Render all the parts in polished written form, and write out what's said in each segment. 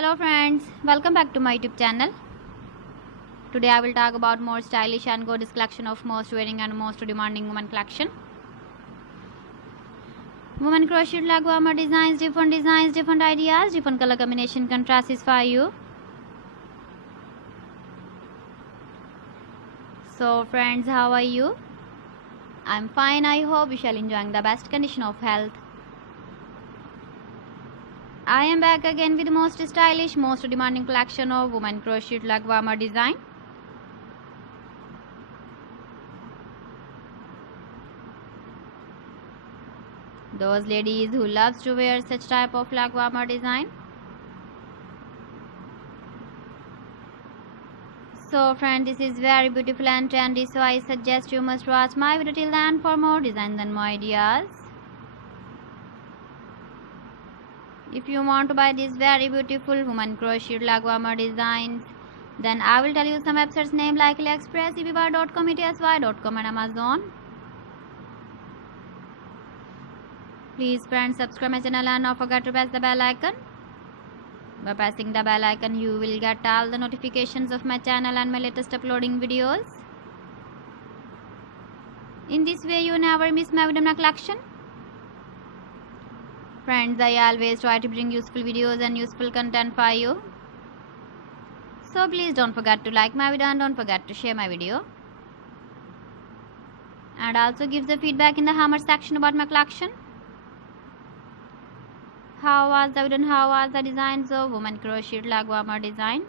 Hello friends, welcome back to my YouTube channel. Today I will talk about more stylish and gorgeous collection of most wearing and most demanding women collection. Women crochet leg warmer designs, different ideas, different color combination contrasts for you. So friends, how are you? I'm fine. I hope you shall enjoying the best condition of health. I am back again with the most stylish, most demanding collection of women crochet leg warmer design. Those ladies who loves to wear such type of leg warmer design. So friend, this is very beautiful and trendy, so I suggest you must watch my video till the end for more designs and more ideas. If you want to buy these very beautiful woman crochet leg warmer designs, then I will tell you some websites name like AliExpress, eBay.com, ETSY.com and Amazon. Please friends, subscribe my channel and don't forget to press the bell icon. By pressing the bell icon, you will get all the notifications of my channel and my latest uploading videos. In this way, you never miss my video collection. Friends, I always try to bring useful videos and useful content for you. So please don't forget to like my video and don't forget to share my video. And also give the feedback in the comment section about my collection. How was the video and how was the designs of woman crochet leg warmer design?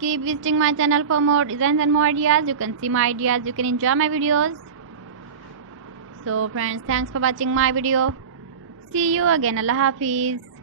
Keep visiting my channel for more designs and more ideas. You can see my ideas, you can enjoy my videos. So friends, thanks for watching my video. See you again. Allah Hafiz.